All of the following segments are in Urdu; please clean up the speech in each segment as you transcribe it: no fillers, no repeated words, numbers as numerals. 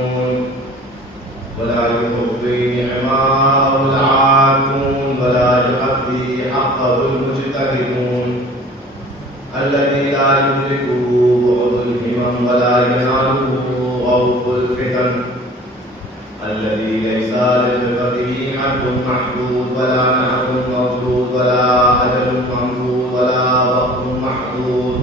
ولا يخفي حماه العاكون ولا يؤدي حقه المجتهدون الذي لا يدركه بعد الهمم ولا يناله غوث الفتن الذي ليس لخلقته حد محدود ولا نهر موجود ولا أجل ممدود ولا وقت محدود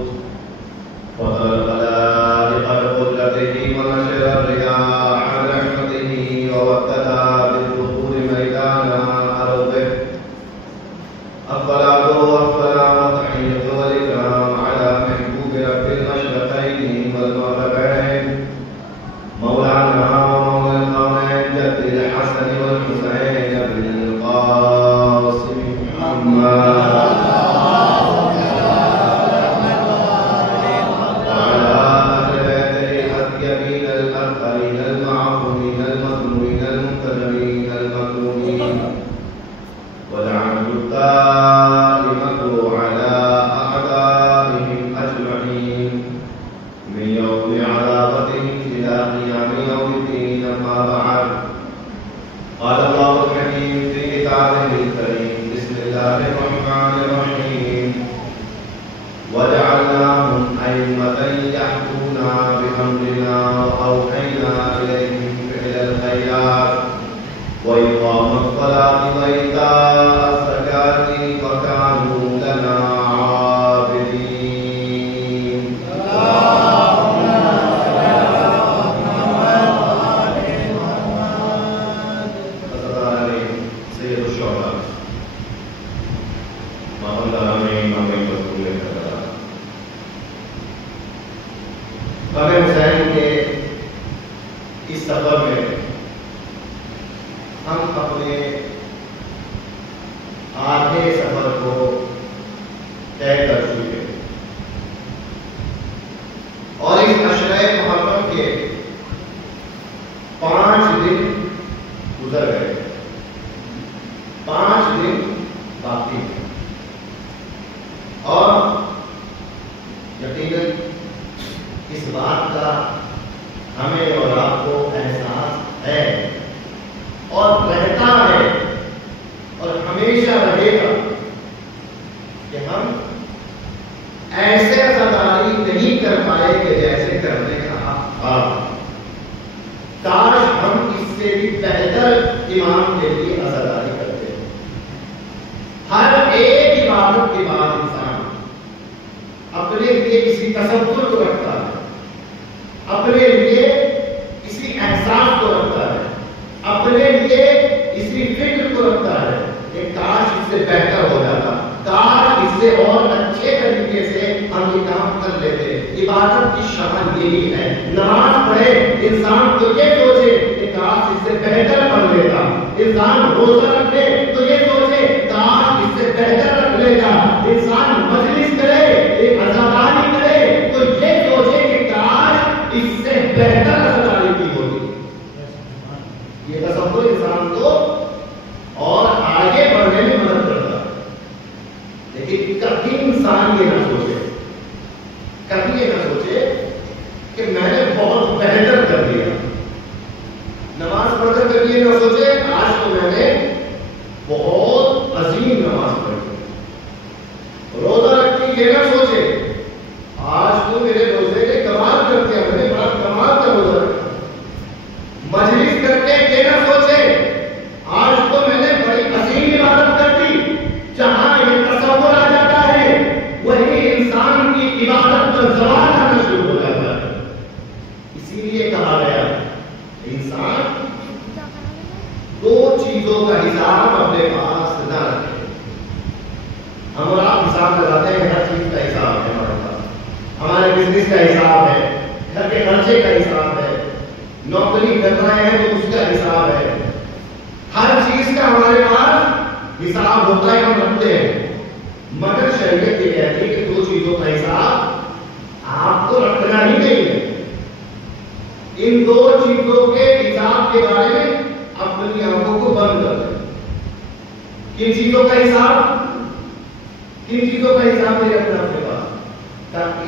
فضل الخلائق بقدرته ونشر الرياح برحمته ووكل بالدخول ميدان أرضه الصلاة والسلام والتحية والإكرام على محبوب رب المشرقين والمغربين مولانا ومولى القومين جد الحسن والحسين بن القاسم محمد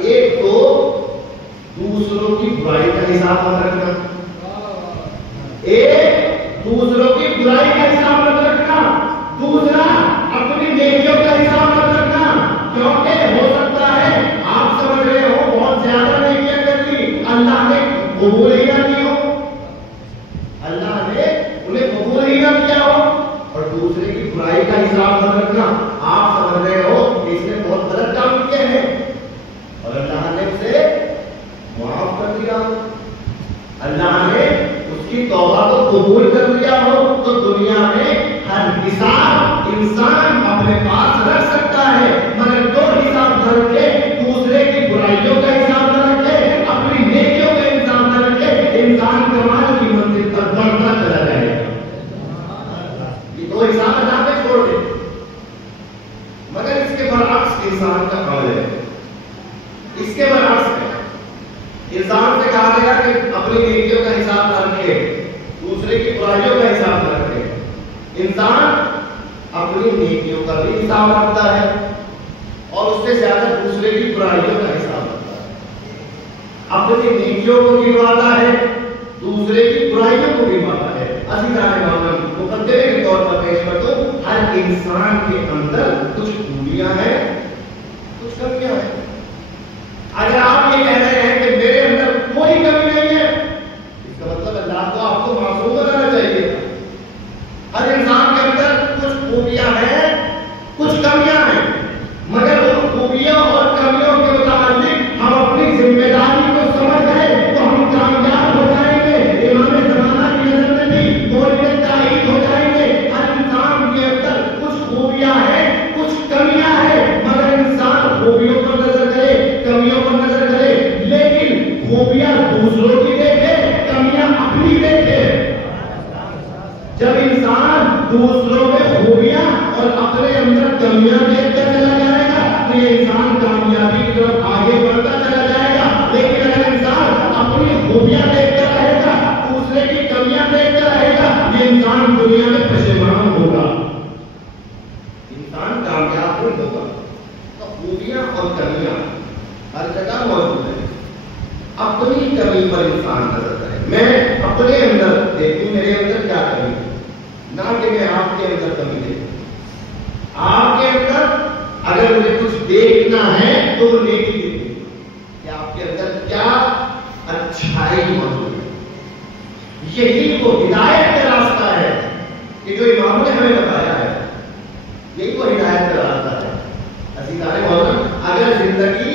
ایک تو دوسروں کی برائی کا حساب مت رکھنا، قبول ہی نہ کی ہو، اللہ نے انہیں قبول ہی نہ کیا ہو، اور دوسرے کی برائی کا حساب نہ رکھنا، آپ سمجھ رہے ہو کہ اس نے بہت غلط کام کیا ہے اور اللہ نے اسے معاف کر دیا، اللہ نے اس کی توبہ کو قبول کر لیا ہو، تو دنیا میں ہر حساب انسان اپنے پاس رکھ سکتا ہے، مگر دو حساب نہ رکھے، دوسرے کی برائیوں کا حساب نہ رکھے، اپنی نیکیوں کا حساب نہ رکھے، انسان کمال کی منزل پر بڑھتا چلا جائے گا۔ یہ دو حساب اللہ نے چھوڑ دے، مگر اس کے برعکس انسان کا عمل ہے، اس کے برعکس ہے، انسان سے کہا گیا کہ اپنی نیکیوں کا حساب نہ رکھے، دوسرے کی برائیوں کا حساب نہ رکھے، انسان اپنی نیکیوں کا بھی حساب رکھتا ہے اور اس سے زیادہ دوسرے کی برائیوں کا حساب رکھتا ہے، اپنی نیکیوں کو گنواتا ہے، دوسرے کی برائیوں کو گنواتا ہے۔ عزیزان مومن، مقدمے کے طور پر پیش کر دوں، ہر انسان کے اندر کچھ خوبیاں ہیں، کچھ کمیاں ہیں۔ اگر آپ یہ کہہ رہے ہیں کہ میرے اندر کوئی کمی نہیں ہے، اس کا مطلب اللہ کو آپ کو معصوم بنانا چاہیے تھا۔ ہر انسان کے اندر کچھ خوبیاں ہیں، کچھ کمیاں ہیں، مگر ان خوبیوں اور کمیوں کے متعلق ہم اپنی ذمہ داری کو سمجھ گئے تو ہم کامیاب ہو جائیں گے، امام زمانہ کی نظر میں بھی مولد تائید ہو جائیں گے۔ ہر انسان کے اندر کچھ خوبیاں ہیں، کچھ کمیاں ہیں، مگر انسان خوبیوں پر نظر کرے، کمیوں پر نظر کرے، لیکن خوبیاں دوسروں کی دیکھے، کمیاں اپنی دیکھے۔ جب انسان دوسروں میں خوبیاں اور اپنے اندر کمیاں دیکھتا چلا جائے گا تو یہ انسان کامیابی کی طرف آگے بڑھتا چلا جائے گا، لیکن اگر انسان اپنی خوبیاں دیکھتا رہے گا، دوسرے کی کمیاں دیکھتا رہے گا، یہ انسان دنیا میں پشیمان ہوگا، انسان کامیاب نہیں ہوگا۔ تو خوبیاں اور کمیاں ہر جگہ موجود ہیں، اپنی کمی پر انسان نظر کرے، میں اپنے اندر دیکھوں میرے اندر کیا کمی ہے، نہ کہ میں آپ کے اندر کمی دیکھوں۔ آپ کے اندر اگر مجھے کچھ دیکھنا ہے تو وہ نیکی دیکھیں کہ آپ کے اندر کیا اچھائی موجود ہے، یہی وہ ہدایت کا راستہ ہے کہ جو امام نے ہمیں بتایا ہے، یہی وہ ہدایت کا راستہ ہے۔ عزیزان مولانا، اگر زندگی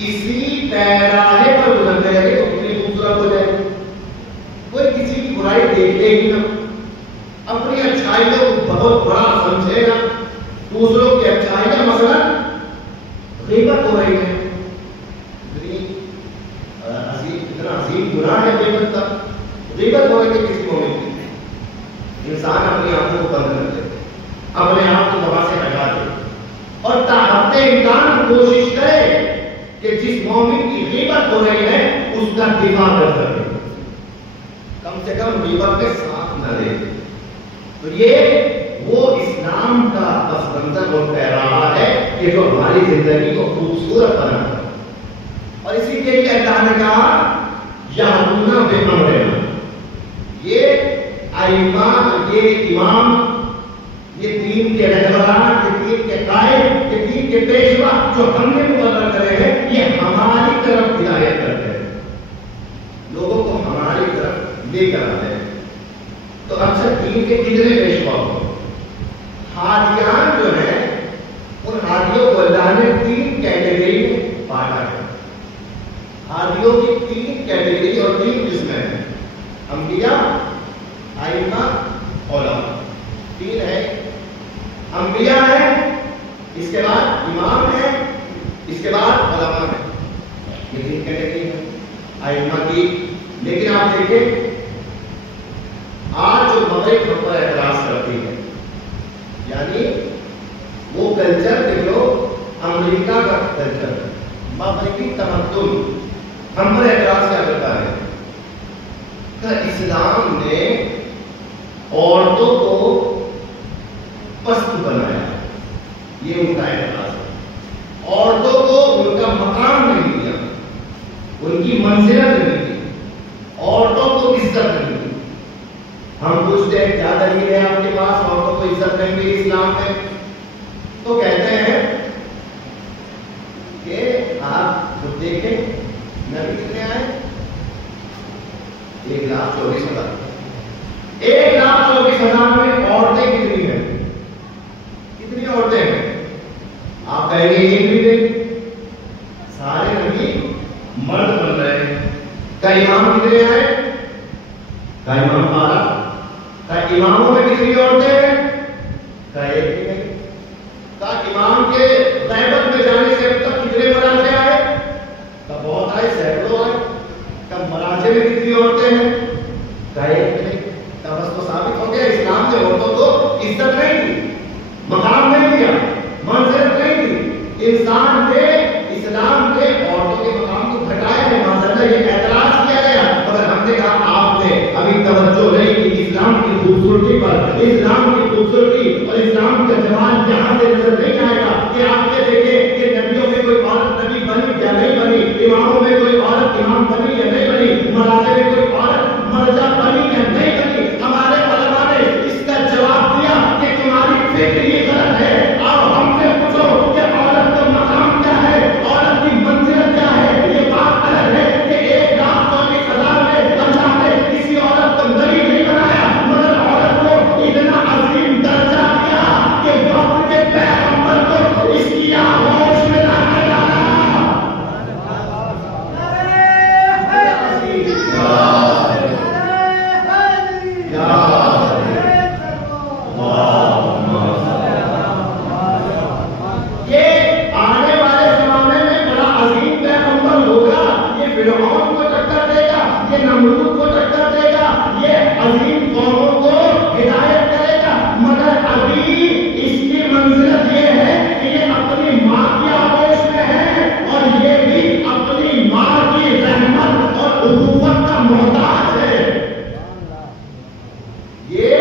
اسی پیراہے پر گزرنے لگے تو کتنی خوبصورت ہو جائے گی، کوئی کسی کی برائی دیکھے ہی نہ، اپنی اچھائیوں کو بہت بڑا سمجھے گا، دوسروں کی اچھائیاں مثلا غیبت ہو رہی ہے، اتنا عظیم گناہ ہے غیبت کا، غیبت ہو رہی ہے کسی مومن کی، انسان اپنی آنکھوں کو بند کر دے، اپنے آپ کو دبا سے ہٹا دے اور تاحت امکان کوشش کرے کہ جس مومن کی غیبت ہو رہی ہے اس کا دفاع کر سکے، کم سے کم غیبت میں ساتھ نہ دے۔ تو یہ وہ اسلام کا پس منظر اور پیراہا ہے کہ جو ہماری زندگی کو خوبصورت بناتا ہے، اور اسی کے لیے اللہ نے کہا یہدون بامرنا، یہ ائمہ، یہ امام، یہ دین کے رہبران، یہ دین کے قائد، یہ دین کے پیشوا جو ہم نے مقرر کرے ہیں، یہ ہماری طرف ہدایت کرتے ہیں، لوگوں کو ہماری طرف لے کر آتے ہیں۔ تو اکثر دین کے کتنے پیشوا ہو، ہادیان جو ہیں، ان ہادیوں کو اللہ نے 3 کیٹیگری میں بانٹا ہے۔ ہادیوں کی 3 کیٹیگری اور 3 قسمیں ہیں، انبیاء، ائمہ، علماء، 3 ہے۔ انبیاء ہیں، اس کے بعد امام ہیں، اس کے بعد علماء ہیں، یہ 3 کیٹیگری ہے ائمہ کی۔ لیکن آپ دیکھیں آج جو مغرب ہم پر اعتراض کرتی ہے، یعنی وہ کلچر کہ جو امریکہ کا کلچر، مغربی تمدن ہم پر اعتراض کیا کرتا ہے کہ اسلام نے عورتوں کو پست بنایا، یہ ان کا اعتراض ہے۔ عورتوں کو ان کا مقام نہیں دیا، ان کی منزلت نہیں دی، عورتوں کو عزت نہیں دی۔ ہم پوچھتے ہیں کیا دلیل ہے آپ کے پاس عورتوں کو عزت نہیں ملی اسلام میں؟ تو کہتے ہیں کہ آپ خود دیکھیں نبی کتنے آئے، 1,24,000. 1,24,000 میں عورتیں کتنی ہیں؟ کتنی عورتیں ہیں؟ آپ کہیں گے ایک بھی نہیں، سارے نبی مرد بن رہے ہیں. کا امام کتنے ہیں؟ کا امام 12. کا اماموں میں کتنی عورتیں ہیں؟ کا ایک بھی نہیں. کا امام کے غیبت میں جانے سے اب تک کتنے مراجع آئے؟ کا بہت آئے، سینکڑوں آئے. کا مراجع میں کتنی عورتیں ہیں؟ کا ایک بھی نہیں. کا بس تو ثابت ہو گیا اسلام نے عورتوں کو عزت نہیں دی، مقام نہیں دیا، منزلت نہیں دی. انسان نے اسلام نے عورتوں کے مقام کو گھٹایا ہے. ماشاءاللہ یہ اعتراض کیا گیا، مگر ہم نے کہا آپ نے ابھی توجہ نہیں کی اسلام کی خوبصورتی پر. اسلام کی خوبصورتی اور اسلام کا جمال یہاں سے نظر نہیں آئے گا کہ آپ یہ دیکھیں کہ نبیوں میں کوئی عورت نبی بنی یا نہیں بنی، اماموں میں کوئی عورت امام بنی یا نہیں بنی، مراجع میں کوئی عورت مرجع بنی یا نہیں بنی. ہمارے علماء نے اس کا جواب دیا کہ تمہاری فکر یہ غلط ہے. آپ ہم سے پوچھو کہ عورت کا مقام کیا ہے، عورت کی منزلت کیا ہے. یہ بات الگ ہے کہ 1,24,000 میں اللہ نے کسی عورت کو نبی نہیں بنایا، مگر عورت کو اتنا عظیم درجہ دیا کہ وقت کے پیغمبر کو اس کی آغوش میں لا کر ڈالا. یہ آنے والے زمانے میں بڑا عظیم پیغمبر ہوگا. یہ فرعون کو ٹکر دے گا، یہ نمرود کو ٹکر دے گا، یہ عظیم قوموں کو ہدایت کرے گا. مگر ابھی اس کی منزلت یہ ہے کہ یہ اپنی ماں کی آغوش میں ہے اور یہ بھی اپنی ماں کی رحمت اور عطوفت کا محتاج ہے. یہ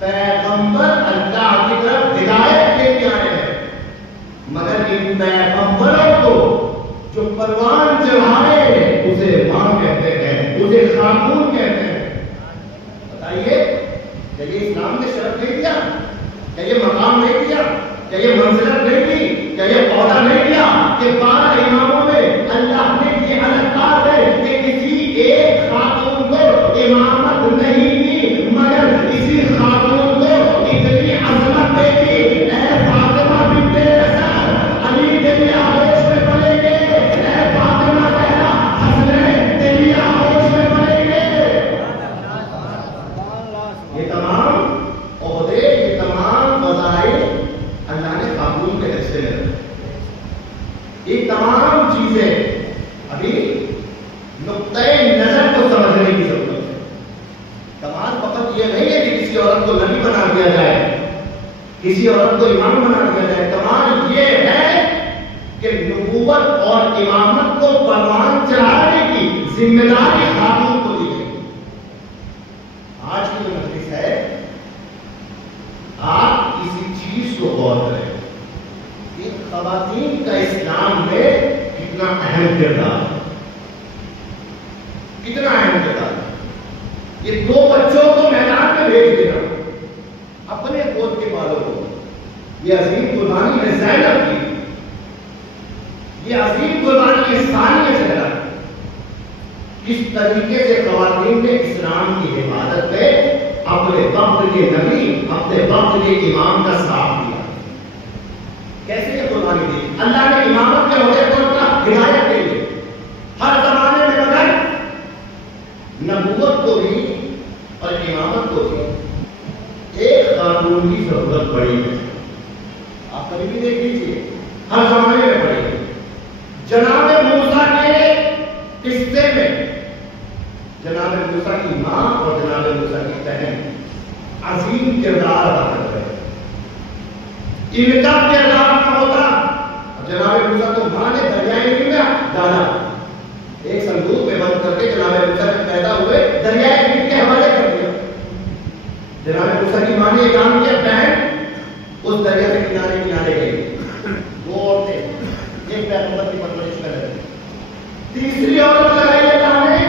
پیغمبر اللہ کی طرف ہدایت لے کے آئے ہیں، مگر ان پیغمبروں کو جو پروان چڑھائے اسے ماں کہتے ہیں، اسے خاتون کہتے ہیں. بتائیے کہ یہ اسلام نے شرف نہیں دیا، کہ یہ مقام نہیں دیا، کہ یہ منزلت نہیں دی، کہ یہ عہدہ نہیں دیا کہ 12 اماموں میں اللہ نے یہ الگ ہے کہ کسی ایک خاتون کو امامت نہیں دی، مگر اسی خاتون کو اتنی عظمت دے دی. اے فاطمہ بنت رسول علی تیری آغوش میں پڑیں گے، اے فاطمہ زہرا حسنین تیری آغوش میں پڑیں گے. یہ تمام عہدے، یہ تمام وظائف اللہ نے خاتون کے حصے میں رکھے. یہ تمام چیزیں ابھی نقطۂ نظر کو سمجھنے کی ضرورت ہے. کمال فقط یہ نہیں ہے کہ کسی عورت کو نبی بنا دیا جائے، کسی عورت کو امام بنا دیا جائے. کمال یہ ہے کہ نبوت اور امامت کو پروان چڑھانے کی ذمہ داری خاتون کو دی گئی. آج کی جو مجلس ہے، آپ اسی چیز کو غور کریں کہ خواتین کا اسلام میں کتنا اہم کردار ہے، کتنا اہم کردار ہے. یہ 2 بچوں کو میدان میں بھیج دینا، اپنے گود کے بالوں کو. یہ عظیم قربانی ہے زینب کی، یہ عظیم قربانی ہے ثانیہ زہرا. کس طریقے سے خواتین نے اسلام کی حفاظت میں اپنے وقت کے نبی، اپنے وقت کے امام کا ساتھ دیا. کیسے یہ قربانی دی؟ اللہ نے امامت کے عہدے کو اپنا ہدایت کے لیے ہر زمانے میں، مگر نبوت کو بھی اور امامت کو بھی ایک خاتون کی ضرورت پڑی ہے. آپ کبھی بھی دیکھ لیجیے، ہر زمانے میں پڑی ہے. جناب موسیٰ کے قصے میں جناب موسیٰ کی ماں اور جناب موسیٰ کی بہن عظیم کردار ادا کر رہے ہیں. ان کا کردار نہ ہوتا، جناب موسیٰ کو ماں نے دریائے نیل میں ڈالا، ایک صندوق میں بند کر کے جناب موسیٰ جب پیدا ہوئے دریائے نیل کے حوالے کر دیا. جناب موسیٰ کی ماں نے یہ کام کیا، بہن اس دریا کے کنارے کنارے گئی. 2 عورتیں ایک پیغمبر کی پرورش کر رہی. تیسری عورت لگائی اللہ نے،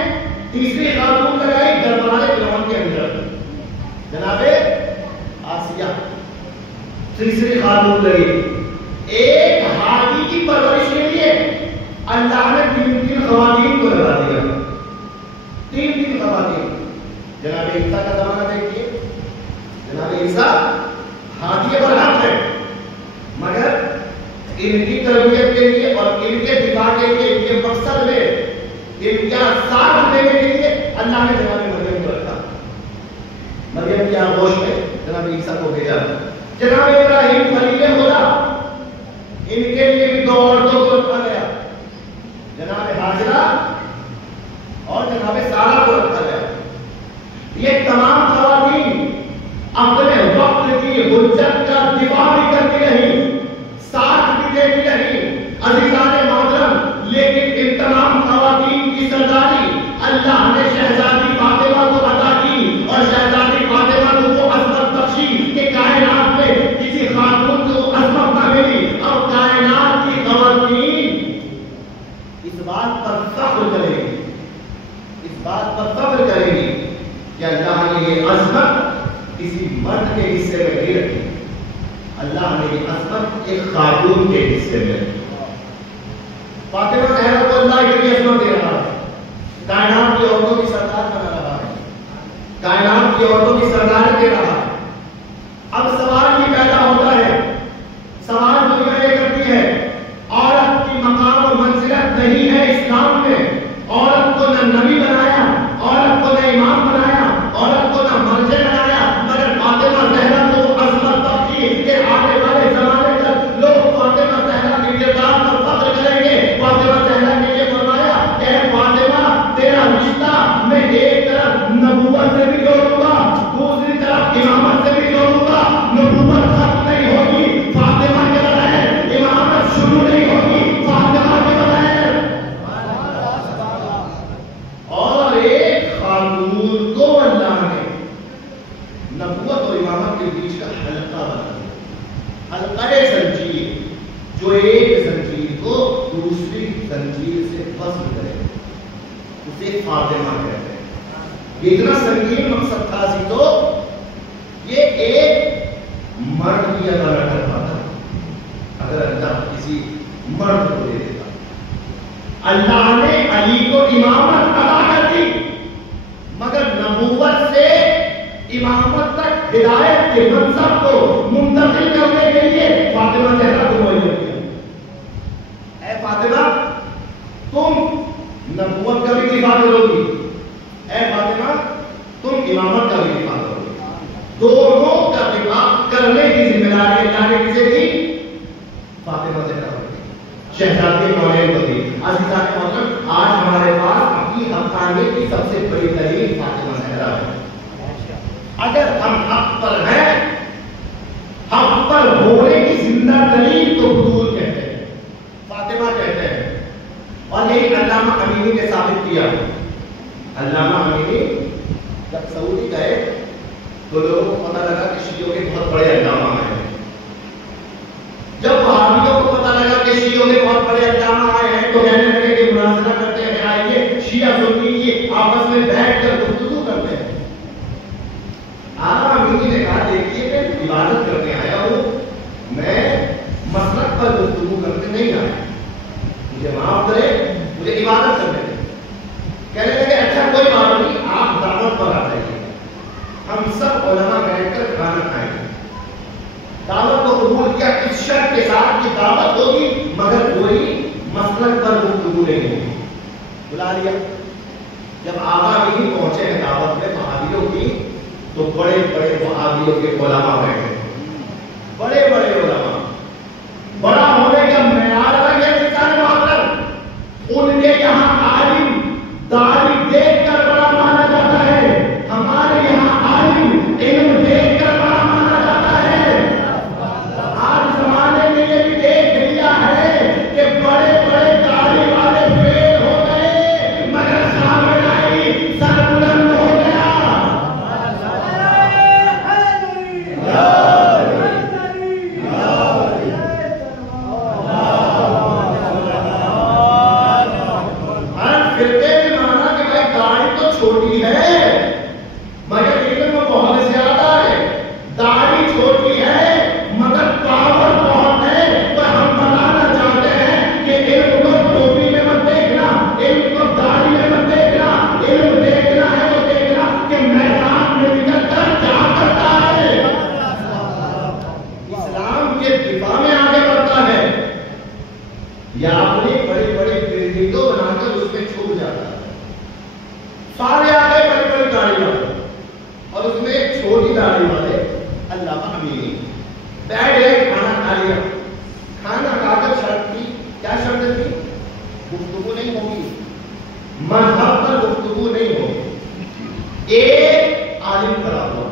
تیسری خاتون لگائی دربار فرعون کے اندر، جناب آسیہ. تیسری خاتون لگی. ایک ہاتھی کی پرورش کے لیے اللہ نے 3 خواتین کو لگا دیا. 3 خواتین. جناب عیسیٰ کا زمانہ دیکھیے، جناب عیسیٰ ہاتھی پر ہاتھ ہے، مگر ان کی تربیت کے لیے اور ان کے دفاع کے لیے، ان کے مقصد میں، ان کا ساتھ دینے کے لیے اللہ نے جناب مریم کو رکھا، مریم کی آغوش میں جناب عیسیٰ کو بھیجا۔ جناب ابراہیم خلیل خدا، ان کے لیے بھی 2 عورتوں کو رکھا گیا، جناب ہاجرہ اور جناب سارہ کو رکھا گیا۔ یہ تمام خواتین اپنے وقت کی حجت کا دفاع بھی کرتی رہی، ساتھ بھی دیتی رہی عزیزان محترم، لیکن ان تمام خواتین کی سرداری اللہ نے شہزادی فاطمہ کو عطا کی، اور شہزادی فاطمہ کو وہ عظمت بخشی کہ کائنات میں کسی خاتون کو عظمت نہ ملی، اور کائنات کی خواتین اس بات پر فخر کرے گی، اس بات پر فخر کرے گی کہ اللہ نے یہ عظمت کسی مرد کے حصے میں نہیں رکھی، اللہ نے یہ عظمت ایک خاتون کے حصے میں رکھی۔ فاطمہ زہرا کو اللہ کی عظمت دے رہا ہے، کائنات کی عورتوں کی سردار بنا رہا ہے، کائنات کی عورتوں کی سردار دے رہا ہے۔ اب سوال یہ پیدا ہوتا ہے، سوال دنیا یہ کرتی ہے، عورت کی مقام و منزلت نہیں ہے اسلام میں، عورت کو نہ نبی بنایا، عورت کو نہ امام بنایا، عورت کو نہ مرجع بنایا، مگر فاطمہ زہرا کو عظمت بخشی کہ آنے والے زمانے تک لوگ فاطمہ زہرا کے کردار پر فخر کریں گے۔ فاطمہ زہرا نے یہ فرمایا، اے فاطمہ تیرا رشتہ میں ایک طرف نبوت سے بھی جوڑوں گا، دوسری طرف امامت سے بھی جوڑوں گا، نبوت ختم نہیں ہوگی فاطمہ کے بغیر، امامت شروع نہیں ہوگی فاطمہ کے بغیر۔ اور ایک خاتون کو اللہ نے نبوت اور امامت کے بیچ کا حلقہ بنا دیا، حلقہ زنجیر، جو ایک زنجیر کو دوسری زنجیر سے فصل کرے، اسے فاطمہ کہتے ہیں۔ یہ اتنا سنگین مقصد تھا سی تو یہ ایک مرد بھی ادا نہ کر پاتا اگر اللہ کسی مرد کو دے دیتا۔ اللہ نے علی کو امامت عطا کر دی، مگر نبوت سے امامت تک ہدایت کے منصب کو منتقل کرنے کے لیے فاطمہ زہرا کو معین کیا۔ اے فاطمہ تم نبوت کا بھی دفاع کرو گی، اے فاطمہ تم امامت کا بھی دفاع کرو گی، دونوں کا دفاع کرنے کی ذمہ داری اللہ نے کسے دی؟ فاطمہ زہرا کو دی، شہزادی کونین کو دی۔ عزیزان محترم، آج ہمارے پاس اپنی حقانیت کی سب سے بڑی دلیل فاطمہ زہرا ہے۔ اگر ہم حق پر ہیں، حق پر ہونے کی زندہ دلیل تو بطول کہتے ہیں، فاطمہ کہتے ہیں، اور یہی علامہ امینی نے ثابت کیا۔ علامہ امینی جب سعودی گئے تو لوگوں کو پتہ لگا کہ شیعوں کے بہت بڑے علامہ ہیں۔ جب وہابیوں کو پتہ لگا کہ شیعوں کے بہت بڑے علامہ آئے ہیں تو کہنے لگے کہ مناظرہ کرتے ہیں، آئیے شیعہ سنی کی آپس میں بیٹھ کر گفتگو کرتے ہیں۔ علامہ امینی نے کہا دیکھیے میں عبادت کرنے آیا ہوں، میں مسلک پر گفتگو کرنے نہیں آیا، مجھے معاف کرے، مجھے عبادت کرنے دیں۔ کہنے لگے اچھا کوئی بات نہیں، آپ دعوت پر آ جائیے، ہم سب علماء بیٹھ کر کھانا کھائیں گے۔ دعوت کو قبول کیا اس شرط کے ساتھ کہ دعوت ہوگی مگر کوئی مسلک پر گفتگو نہیں ہوگی۔ بلا لیا، جب آقا بھی پہنچے ہیں دعوت میں وہابیوں کی تو بڑے بڑے وہابیوں کے علماء بیٹھے، بڑے بڑے علماء، بڑا ہونے کا معیار الگ ہے۔ انسان محترم، ان کے یہاں عالم داڑھی دیکھ کر بڑا مانا جاتا ہے، ہمارے یہاں عالم علم دیکھ کر بڑا مانا جاتا ہے۔ آج زمانے میں یہ بھی دیکھ لیا ہے کہ بڑے بڑے داڑھی والے فیل ہو گئے مگر سامنے آئی سر بلند ہو گیا۔ چھوٹی ہے مگر علم بہت زیادہ ہے، داڑھی چھوٹی ہے مگر پاور بہت ہے۔ تو ہم بتانا چاہتے ہیں کہ علم کو ٹوپی میں مت دیکھنا، علم کو داڑھی میں مت دیکھنا، علم دیکھنا ہے تو دیکھنا کہ میدان سارے آ گئے بڑی بڑی گاڑی والے، اور اس میں ایک چھوٹی گاڑی والے علامہ امینی بیٹھ گئے، کھانا کھا لیا، کھانا کھا کر شرط کی، کیا شرط تھی؟ گفتگو نہیں ہوگی، مذہب پر گفتگو نہیں ہوگی۔ ایک عالم کھڑا ہوا،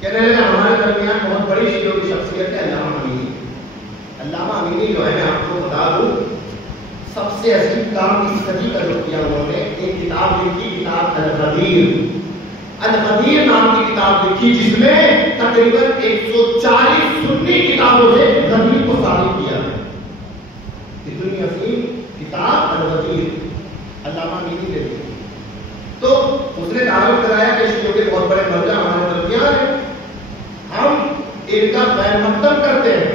کہنے لگا ہمارے درمیان بہت بڑی شیعوں کی شخصیت ہے علامہ امینی۔ علامہ امینی جو ہے میں آپ کو بتا دوں سب سے عظیم کام اس صدی کا جو کیا انہوں نے، ایک کتاب لکھی، کتاب الغدیر، الغدیر نام کی کتاب لکھی، جس میں تقریباً 140 سنی کتابوں سے غدیر کو ثابت کیا ہے۔ اتنی عظیم کتاب الغدیر علامہ امینی نے لکھی، تو اس نے تعارف کرایا کہ شیعوں کے بہت بڑے مرجع ہمارے درمیان ہیں، ہم ان کا خیر مقدم کرتے ہیں،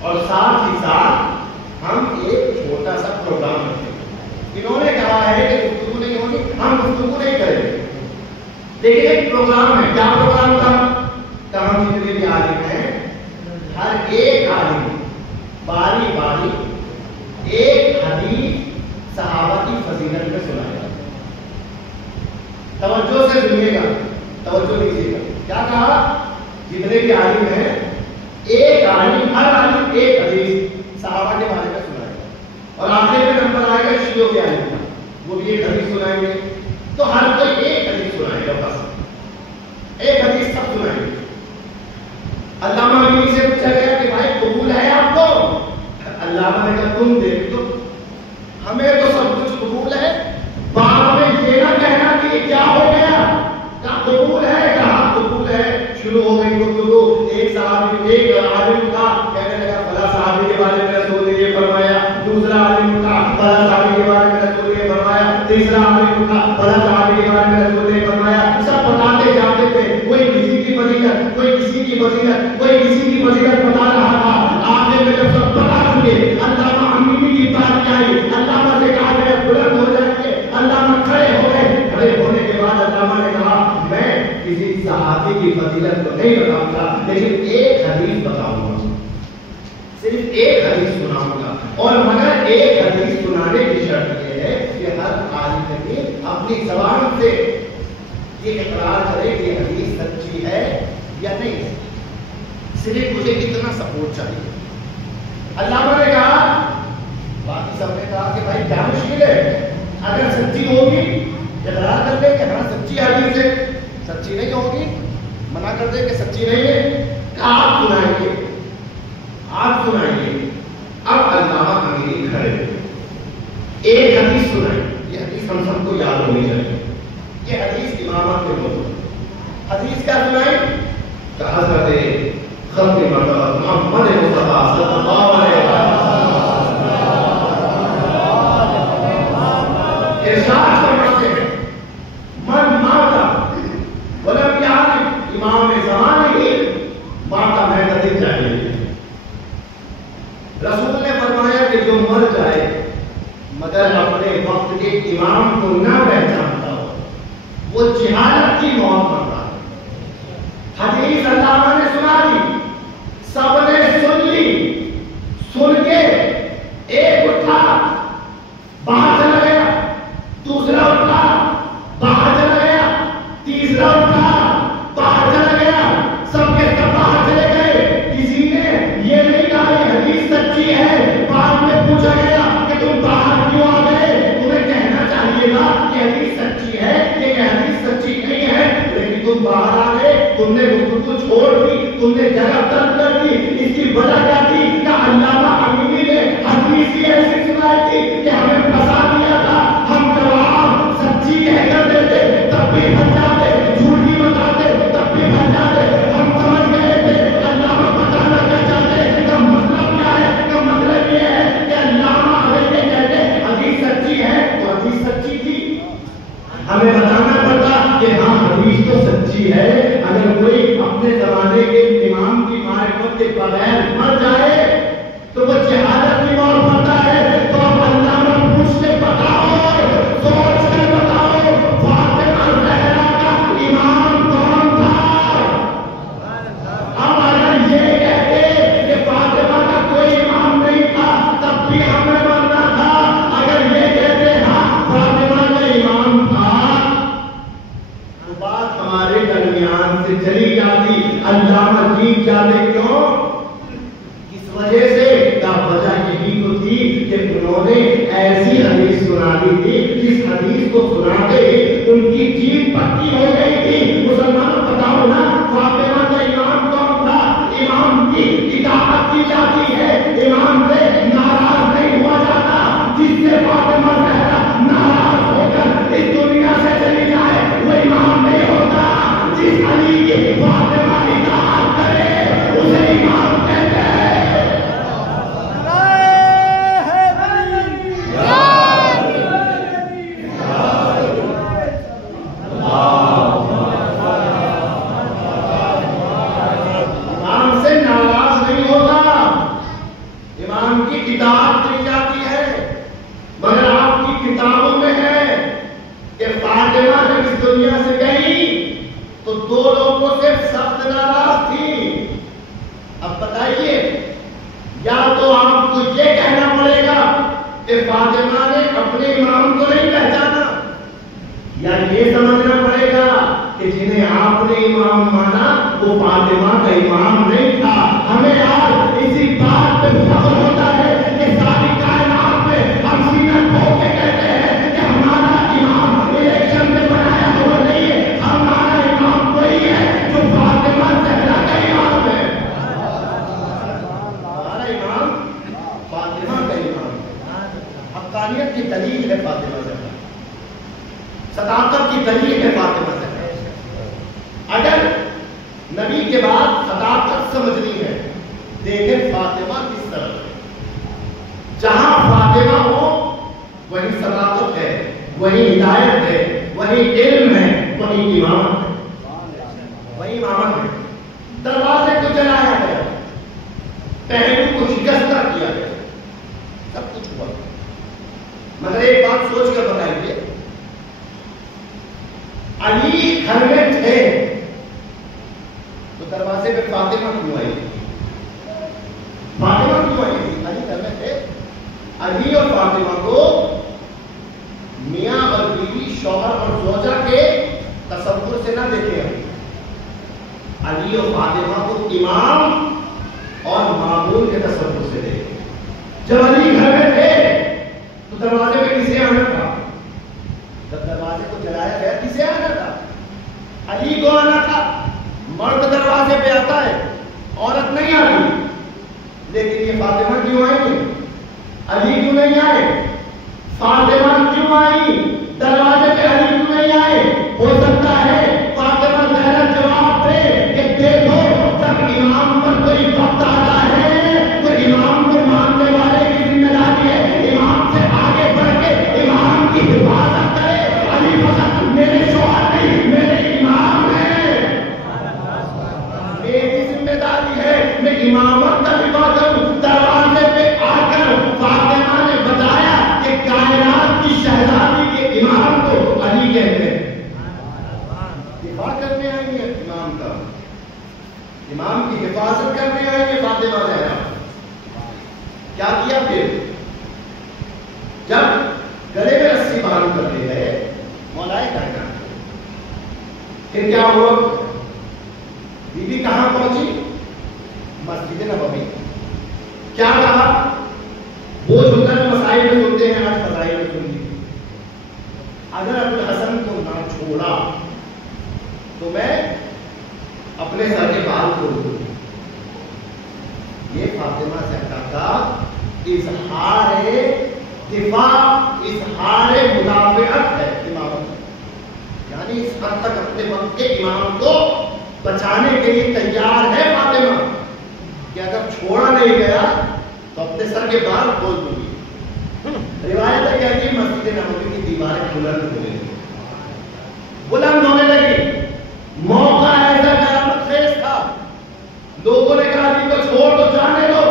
اور ساتھ ہی ساتھ ہم ایک چھوٹا سا پروگرام رکھتے ہیں۔ انہوں نے کہا ہے کہ گفتگو نہیں ہوگی، ہم گفتگو نہیں کریں گے، لیکن ایک پروگرام ہے۔ کیا پروگرام تھا؟ کہ ہم جتنے بھی عالم ہیں، ہر ایک عالم باری باری ایک حدیث صحابہ کی فضیلت میں سنائے گا۔ توجہ سے سنیے گا، توجہ دیجیے گا، کیا کہا؟ جتنے بھی عالم ہیں، ایک عالم، ہر عالم ایک حدیث صحابہ کے بارے میں سنائے گا، اور آخر میں نمبر آئے گا شیعوں کے عالم کا، وہ بھی ایک حدیث سنائیں گے۔ تو ہر کوئی ایک حدیث سنائے گا، بس ایک حدیث سب سنائیں گے۔ علامہ امینی سے پوچھا گیا کہ بھائی قبول ہے آپ کو؟ علامہ نے کہا تم دیکھ لو، ہمیں تو سب کچھ قبول ہے، بعد میں یہ نہ کہنا کہ یہ کیا ہو گیا، کیا قبول ہے؟ کہا قبول ہے۔ شروع ہو گئی گفتگو، ایک صحابی، ایک عالم کا کہنے لگا فلاں صحابی کے بارے میں رسول نے یہ فرمایا، دوسرا عالم کا فلاں صحابی کے بارے میں رسول نے فرمایا، تیسرا عالم کا فلاں صحابی کے بارے میں رسول نے فرمایا۔ سب بتاتے جاتے تھے، کوئی کسی کی فضیلت، کوئی کسی کی فضیلت، کوئی کسی کی فضیلت بتا رہا تھا۔ آخر میں جب سب بتا چکے، علامہ امینی کی بات کیا ہے، علامہ سے کہا گیا بلند ہو جائیں گے، علامہ کھڑے ہو گئے۔ کھڑے ہونے کے بعد علامہ نے کہا میں کسی صحابی کی فضیلت کو نہیں بتاؤں گا، لیکن ایک حدیث بتاؤں گا، صرف ایک حدیث سناؤں گا، اور مگر ایک حدیث سنانے کی شرط یہ ہے کہ ہر عالم نے اپنی زبان سے یہ اقرار کرے کہ یہ حدیث سچی ہے یا نہیں، صرف مجھے اتنا سپورٹ چاہیے۔ علامہ نے کہا، باقی سب نے کہا کہ بھائی کیا مشکل ہے، اگر سچی ہوگی اقرار کر دیں کہ ہاں سچی حدیث ہے، سچی نہیں ہوگی منع کر دیں کہ سچی نہیں ہے، کہ آپ سنائیں گے، آپ سنائیں گے۔ اب علامہ امینی کھڑے ایک حدیث سنائیں، یہ حدیث ہم سب کو یاد ہونی چاہیے، یہ حدیث امامت کے موضوع۔ حدیث کیا سنائیں؟ کہ حضرت ختم محمد مصطفیٰ صلی اللہ علیہ وسلم ارشاد فرماتے ہیں، من ماتا ولم یعرف امام زمانہ ماتا محنت جاہلیہ۔ رسول نے فرمایا کہ جو مر جائے مگر اپنے وقت کے امام کو نہ پہچانتا ہو، وہ جہالت کی موت مرتا ہے۔ حدیث علامہ نے سنا دی، سب نے سن لی، سن کے ایک اٹھا باہر چلا گیا، دوسرا اٹھا باہر چلا گیا، تیسرا اٹھا باہر چلا گیا، سب کے سب باہر چلے گئے۔ کسی نے یہ نہیں کہا یہ حدیث سچی ہے، بعد میں پوچھا گیا کہ تم باہر کیوں آ گئے؟ تمہیں کہنا چاہیے گا کہ حدیث سچی ہے، یہ حدیث سچی نہیں ہے، لیکن تم باہر آ گئے، تم نے گفتگو چھوڑ دی، تم نے جگہ ترک کر دی۔ اس کی وجہ کیا تھی؟ کہ علامہ امینی نے حدیث کی ایسی سنائی تھی کہ ہمیں پھنسا دیا تھا، ہم جواب سچی کہہ کر دیتے تب بھی پھنس جاتے، جھوٹی بتاتے تب بھی پھنس جاتے۔ ہم سمجھ گئے تھے علامہ بتانا کیا چاہتے ہیں، کا مطلب کیا ہے، کا مطلب یہ ہے کہ علامہ اگر یہ کہتے حدیث سچی ہے تو حدیث سچی تھی، ہمیں بتانا پڑتا کہ ہاں حدیث تو سچی ہے۔ اگر کوئی اپنے زمانے کے امام کی معرفت کے بغیر مر جائے تو وہ جہالت کی موت مرتا ہے۔ تو اب علامہ پوچھ کے بتاؤ، سوچ کر بتاؤ، فاطمہ زہرا کا امام کون تھا؟ اب اگر یہ کہتے کہ فاطمہ کا کوئی امام نہیں تھا تب بھی ہمیں مرنا تھا، اگر یہ کہتے ہاں فاطمہ کا امام تھا حدیث جانے کیوں؟ کس وجہ سے؟ کیا وجہ یہی تو تھی کہ انہوں نے ایسی حدیث سنا دی تھی جس حدیث کو سناتے ان کی جیت پکی ہو گئی تھی۔ مسلمانوں بتاؤ نا، فاطمہ کا امام کون تھا؟ امام کی اطاعت کی جاتی ہے، امام سے ناراض نہیں ہوا جاتا۔ جس سے فاطمہ زہرا ناراض ہو کر اس دنیا سے چلی جائے وہ امام نہیں ہوتا۔ جس علی کی فاطمہ اطاعت کرے اسے امام کہتے ہیں۔ امام سے ناراض نہیں ہوتا، امام کی اطاعت کی جاتی ہے۔ مگر آپ کی کتابوں میں ہے کہ فاطمہ جب اس دنیا سے گئی تو دو لوگوں سے سخت ناراض تھی۔ اب بتائیے، یا تو آپ کو یہ کہنا پڑے گا کہ فاطمہ نے اپنے امام کو نہیں پہچانا، یا یہ سمجھنا پڑے گا کہ جنہیں آپ نے امام مانا وہ فاطمہ کا امام نہیں تھا۔ ہمیں آج اسی بات پہ فخر ہوتا ہے کہ ساری کائنات میں ہم سینہ ٹھوک کے کہتے ہیں کہ ہمارا امام الیکشن میں بنایا ہوا نہیں ہے، ہمارا امام وہی ہے جو فاطمہ زہرا کا امام ہے۔ ہمارا امام فاطمہ کا امام ہے۔ حقانیت کی دلیل ہے فاطمہ زہرا، صداقت کی دلیل ہے فاطمہ زہرا۔ اگر نبی کے بعد صداقت سمجھنی ہے، دیکھیں فاطمہ کس طرح ہے۔ جہاں فاطمہ ہو وہی صداقت ہے، وہی ہدایت ہے، وہی علم ہے، وہی امامت ہے، وہی امامت ہے۔ دروازے کو جلایا گیا، پہلو کو شکست کیا گیا، سب کچھ ہوا، مگر ایک بات سوچ کر بتائیے، علی گھر میں تھے تو دروازے پہ فاطمہ کیوں آئی تھی؟ فاطمہ کیوں آئی تھی؟ علی گھر میں تھے۔ علی اور فاطمہ کو میاں اور بیوی، شوہر اور زوجہ کے تصور سے نہ دیکھیں ہم، علی اور فاطمہ کو امام اور معمول کے تصور سے دیکھیں۔ جب علی گھر میں تھے تو دروازے پہ کسے آنا تھا؟ جب دروازے کو جلایا گیا کسے آنا تھا؟ علی کو آنا تھا۔ مرد دروازے پہ آتا ہے، عورت نہیں آتی، لیکن یہ فاطمہ کیوں آئی؟ علی کیوں نہیں آئے؟ فاطمہ کیوں آئی؟ دروازے پہ علی کیوں نہیں آئے؟ ہو سکتا ہے فاطمہ زہرا جواب دے کہ دیکھو، جب امام پر کوئی وقت آتا ہے تو امام کو ماننے والے کی ذمہ داری ہے امام سے آگے بڑھ کے امام کی حفاظت کرے۔ علی فقط میرے شوہر نہیں، میرے امام ہیں، میری ذمہ داری ہے میں امامت کا دفاع کروں۔ دروازے پہ آ کر فاطمہ نے بتایا کہ کائنات کی شہزادی کے امام کو علی کہتے ہیں۔ دفاع کرنے آئی ہے امام کا، امام کی حفاظت کرنے آئی ہے فاطمہ زہرا۔ کیا کیا پھر؟ جب گلے میں رسی باندھ کر لے گئے مولائے کائنات، پھر کیا ہوا؟ بی بی کہاں پہنچی؟ مسجد نبوی۔ کیا کہا؟ وہ جو کل مسائل میں سنتے ہیں آج فضائل میں سن لیجیے۔ اگر ابوالحسن کو نہ چھوڑا تو میں اپنے سر کے بال کو دوں۔ یہ فاطمہ زہرا کا اظہار دفاع، اظہار مدافعت ہے امامت، یعنی اس حد تک اپنے وقت کے امام کو بچانے کے لیے تیار ہے فاطمہ کہ اگر چھوڑا نہیں گیا تو اپنے سر کے بال کھول دوں گی۔ روایت ہے کہتی ہے مسجد نبوی کی دیواریں بلند ہونے لگی۔ موقع ایسا قیامت خیز تھا، لوگوں نے کہا علی کو چھوڑ دو، جانے دو،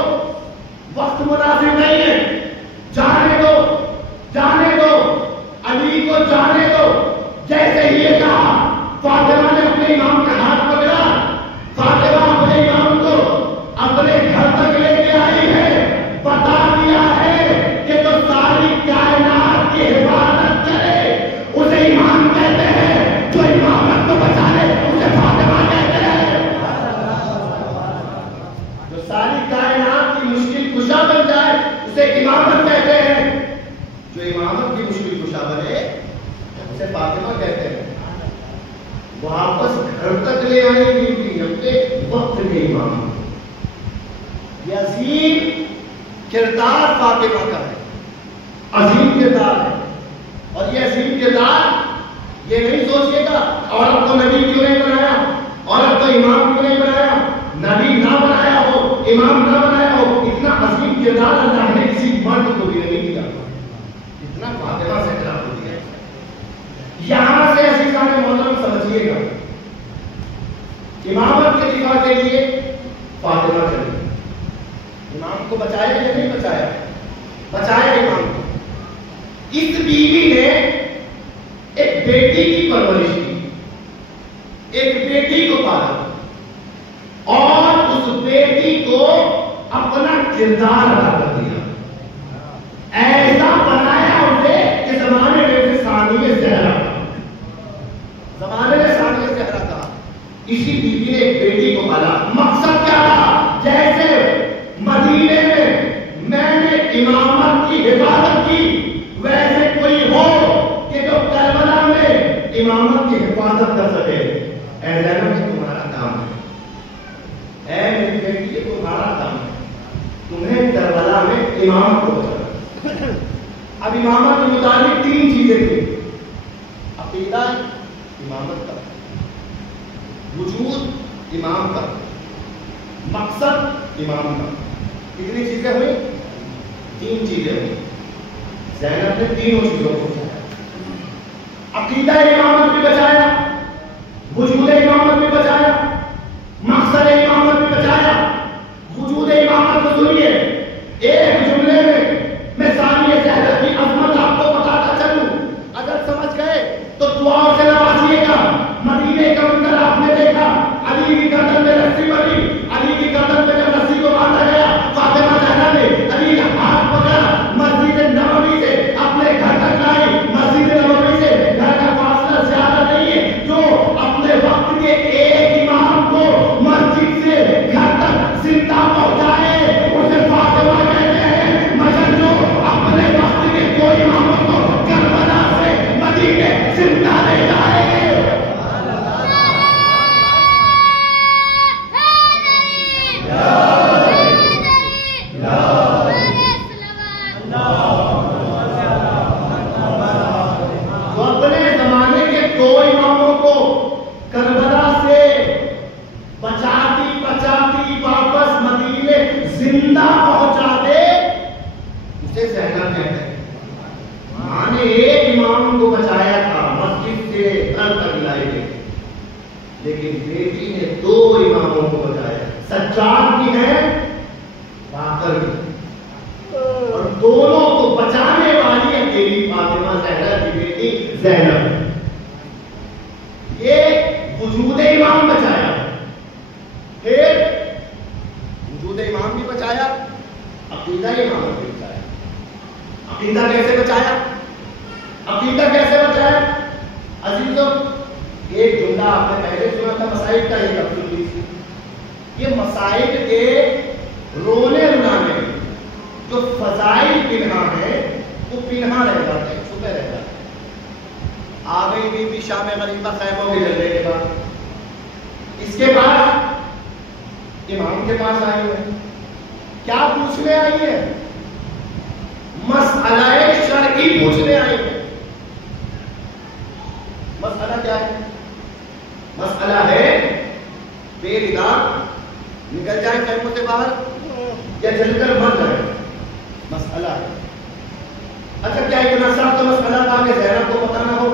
وقت مناسب نہیں ہے، جانے دو، جانے دو، علی کو جانے دو۔ جیسے ہی یہ کہا فاطمہ نے اپنے امام کا ہاتھ پکڑا، فاطمہ اپنے امام کو اپنے گھر تک لے کے آئی ہے، بتا دیا ہے کہ تو ساری کائنات کی حفاظت کرے، اسے لے آئی بیوی اپنے وقت کے امام. یہ عظیم کردار فاطمہ کا ہے، عظیم کردار ہے. اور یہ عظیم کردار یہ نہیں سوچیے گا عورت کو نبی کیوں نہیں بنایا، عورت کو امام کیوں نہیں بنایا، نبی نہ بنایا ہو، امام نہ بنایا ہو. اتنا عظیم کردار اللہ نے کسی مرد کو بھی نہیں دیا اتنا فاطمہ سے کردار کو دیا. یہاں سے عزیزان محترم سمجھیے گا امامت کے دفاع کے لیے فاطمہ چلی. امام کو بچایا یا نہیں بچایا؟ بچایا امام کو. اس بیوی نے ایک بیٹی کی پرورش کی، ایک بیٹی کو پالا اور اس بیٹی کو اپنا کردار ادا کر دیا. ایسا بنایا اسے کہ زمانے میں اسے ثانیہ زہرا تھا، زمانے میں ثانیہ زہرا تھا. اسی بیوی نے ایک بیٹی کو پالا. مقصد کیا تھا؟ جیسے مدینے میں نے امامت کی حفاظت کی، ویسے کوئی ہو کہ جو کربلا میں امامت کی حفاظت کر سکے. اے زینب یہ تمہارا کام ہے، اے میری بیٹی یہ تمہارا کام ہے، تمہیں کربلا میں امامت کو بچانا. اب امامت کے مطابق تین چیزیں تھیں: عقیدہ امامت کا، وجود امام کا، مقصد امام کا. کتنی چیزیں ہوئی؟ تین چیزیں ہوئی. زینب نے تینوں چیزوں کو بچایا. عقیدہ امامت بھی بچایا، وجود امامت بھی بچایا، مقصد امامت بھی بچایا. وجود امامت کو سنیے ایک جملے میں ثانیہ زہرا کی عظمت آپ کو بتاتا چلوں. اگر سمجھ گئے تو دعاؤں سے نوازیے گا. مدینے کا منظر آپ نے دیکھا، علی کی گردن میں رسی بنی، علی کی گردن میں جب رسی کو باندھا گیا فاطمہ زہرا نے علی کا ہاتھ پکڑا، مسجد نبوی سے اپنے گھر تک لائی. مسجد نبوی سے گھر کا فاصلہ زیادہ نہیں ہے. جو اپنے وقت کے ایک امام کو مسجد سے گھر تک زندہ پہنچائے اسے فاطمہ کہتے ہیں. مگر جو اپنے وقت کے کوئی امام کو کربلا سے مدینے زندہ لے جائے. زندہ پہنچا دے اسے زینب کہتے ہیں. ماں نے ایک امام کو بچایا تھا، مسجد سے گھر تک لائے گئے، لیکن بیٹی نے دو اماموں کو بچایا. سجاد بھی ہے، باقر بھی، اور دونوں کو بچانے والی اکیلی فاطمہ زہرا کی بیٹی زینب. یہ وجود امام بچایا، پھر وجود امام بھی بچایا، عقیدہ امام بھی بچایا. عقیدہ کیسے بچایا؟ عقیدہ کیسے بچایا؟ عزیزوں ایک جملہ آپ نے پہلے سنا تھا مسائل کا، ایک افسوس. یہ مسائل کے رونے رلانے جو فضائل پنہا ہے وہ پنہا رہ جاتے ہیں، چھپے رہ جاتے ہیں. آ گئی بی بی شام غریبہ خیموں کے جلنے کے بعد. اس کے بعد امام کے پاس آئی ہے، کیا پوچھنے آئی ہے؟ مسئلہ شرعی پوچھنے آئی ہے. مسئلہ کیا ہے؟ مسئلہ ہے بے ردا نکل جائے خیموں سے باہر یا جل کر مر جائے. مسئلہ ہے. اچھا کیا اتنا سخت تو مسئلہ تھا کہ زینب کو پتہ نہ ہو؟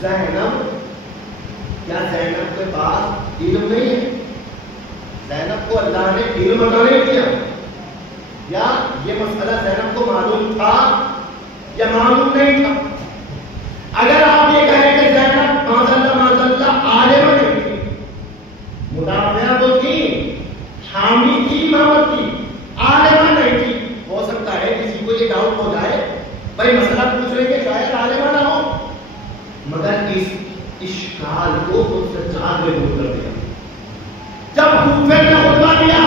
زینب کیا زینب کے پاس علم نہیں ہے؟ زینب کو اللہ نے علم عطا نہیں کیا؟ یا یہ مسئلہ زینب کو معلوم تھا یا معلوم نہیں تھا؟ اگر آپ یہ کہیں کہ زینب معاذ اللہ عالمہ نہیں تھی، مدافعہ تو تھی، حامی تھی امامت کی، عالمہ نہیں تھی. ہو سکتا ہے کسی کو یہ ڈاؤٹ ہو جائے بھائی مسئلہ پوچھ رہے کہ شاید عالمہ نہ ہو، مگر اس اشکال کو خود سجاد نے دور کر دیا. جب کوفے میں خطبہ دیا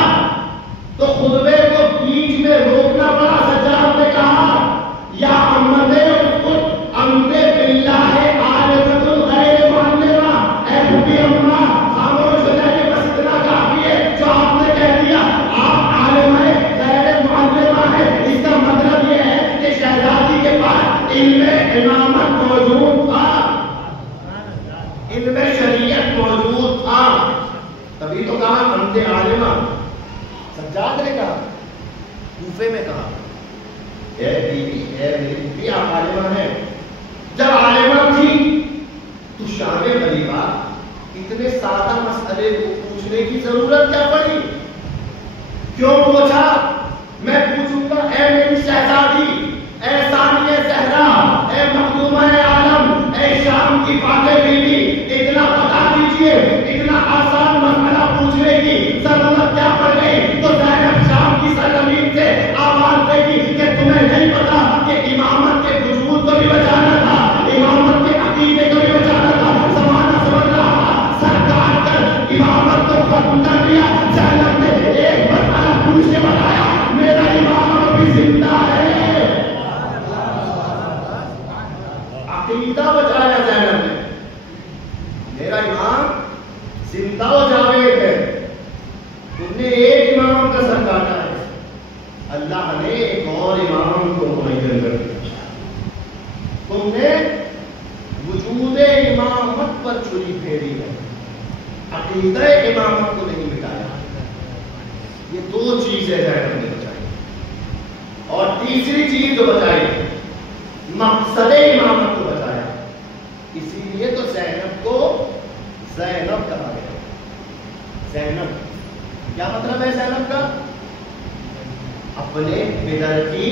تو خطبے کو بیچ میں روکنا پڑا. سجاد نے کہا یا امت باللہ عالمۃ غیر معلمہ، اے بی اماں ان میں شریعت موجود تھا، تبھی تو کہا انت عالمہ. سجاد نے کہا، کوفے میں کہا اے بیوی، اے میری بیوی آپ عالمہ ہیں. جب عالمہ تھی تو شان خلیفہ اتنے سادہ مسئلے کو پوچھنے کی ضرورت کیا پڑی؟ کیوں پوچھا؟ میں پوچھوں گا اے میری شہزادی، اے ثانیہ زہرا، اے مخدومہ عالم، اے شام کی فاتح بیوی، اتنا بتا دیجئے، اتنا آسان مسئلہ پوچھنے کی ضرورت کیا پڑ گئی؟ تو زینب شام کی سرزمین سے آواز دے گی کہ تمہیں نہیں پتا کہ امامت کے وجود کو بھی بچانا تھا، امامت کے عقیدے کو بھی بچانا تھا. زمانہ سمجھ رہا سرکار کر امامت کو ختم کر دیا. زینب نے ایک مسئلہ پوچھ کے بتایا میرا امام بھی زندہ ہے. عقیدہ بچایا زینب نے، میرا امام زندہ و جاوید ہے. تم نے ایک امام کا سر کاٹا ہے، اللہ نے ایک اور امام کو معین کر دیا. تم نے وجود امامت پر چھری پھیری ہے، عقیدہ امامت کو نہیں مٹایا. یہ دو چیزیں زینب نے بچائی. اور تیسری چیز جو بچائی مقصد امامت کو بچایا. اسی لیے تو زینب کو زینب کہا گیا. زینب کیا مطلب ہے زینب کا؟ اپنے پدر کی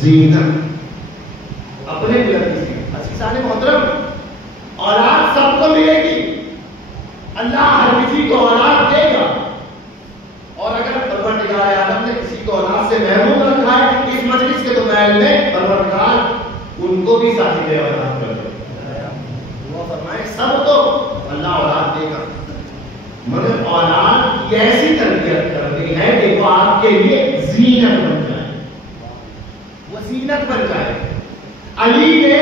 زینت، اپنے پدر کی زینت. عزیزان محترم، اولاد سب کو ملے گی، اللہ ہر کسی کو اولاد دے گا. اور اگر پروردگار عالم نے کسی کو اولاد سے محروم رکھا ہے اس مجلس کے دوپہر میں، پروردگار ان کو بھی صاحب اولاد کر دے. وہ فرمائے سب کو اللہ اولاد دے گا، مگر اولاد کی ایسی تربیت کرنی ہے کہ وہ آپ کے لیے زینت بن جائے، وہ زینت بن جائے. علی نے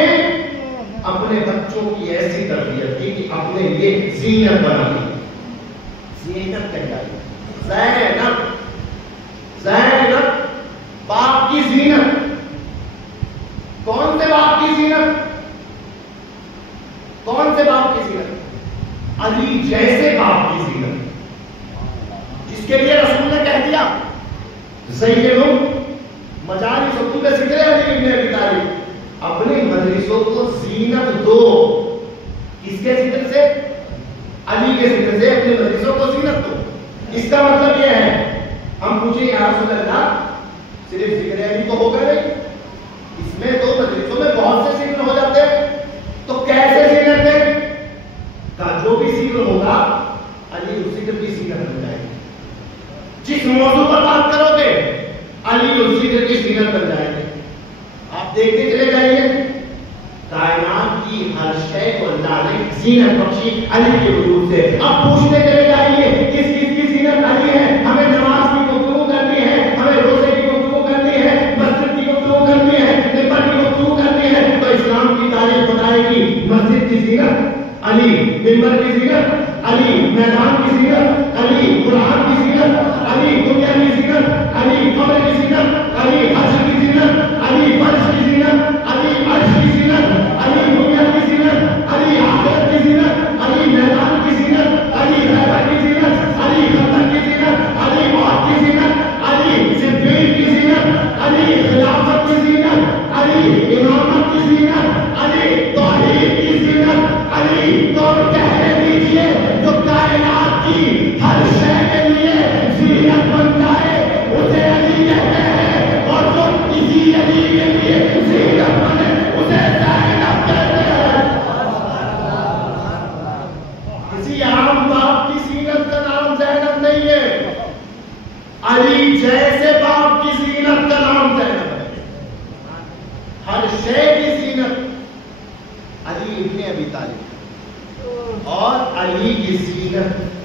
اپنے بچوں کی ایسی تربیت کی کہ اپنے لیے زینت بنا دی. زینت کہلائی. زینب، زینب باپ کی زینت. کون سے باپ کی زینت؟ کون سے باپ کی زینت؟ علی جیسے باپ کی زینت، جس کے لیے رسول نے کہہ دیا زینو مجالس حضور کا ذکر ہے علی ابن ابی طالب، اپنے مجلسوں کو زینت دو. کس کے ذکر سے؟ علی کے ذکر سے اپنے مجلسوں کو زینت دو. اس کا مطلب یہ ہے، ہم پوچھیں یا رسول اللہ صرف ذکر علی تو ہوگا نہیں، اس میں دو مجلسوں میں بہت سے ذکر ہو جاتے ہیں، تو کیسے زینت دیں؟ کا جو بھی ذکر ہوگا علی اس ذکر کی زینت بن جائے گی. جس موضوع پر بات کرو گے علی اس ذکر کی زینت بن جائے گی. آپ دیکھتے چلے جائیے کائنات کی ہر شے کو اللہ نے زینت بخشی علی کے وجود سے. اب پوچھتے چلے جائیے کس کس کی زینت علی ہے. ہمیں نماز کی گفتگو کرنی ہے، ہمیں روزے کی گفتگو کرنی ہے، مسجد کی گفتگو کرنی ہے، ممبر کی گفتگو کرنی ہے، تو اسلام کی تاریخ بتائے گی مسجد کی زینت علی، ممبر کی زینت علی، میدان کی زینت علی، قرآن کی زینت علی، دنیا کی زینت علی، قبر کی زینت علی، حشر کی زینت علی، فرش کی زینت علی، عرش کی زینت علی، دنیا کی زینت علی، آخرت کی زینت علی، میدان کی زینت علی، خیبر کی زینت علی، خندق کی زینت علی، موت کی زینت علی، صدیق کی زینت علی، خلافت کی زینت علی، امامت کی زینت علی، توحید کی زینت علی. تو کہہ دیجئے جو کائنات کی ہر شے کے لیے زینت بن جائے اسے علی کہتے ہیں، اور جو اسی علی کے لیے زینت بنے اسے زینب کہتے ہیں. کسی عام باپ کی زینت کا نام زینب نہیں ہے، علی جیسے باپ کی زینت کا نام زینب ہے. ہر شے کی زینت علی ابن ابی طالب، اور علی کی زینت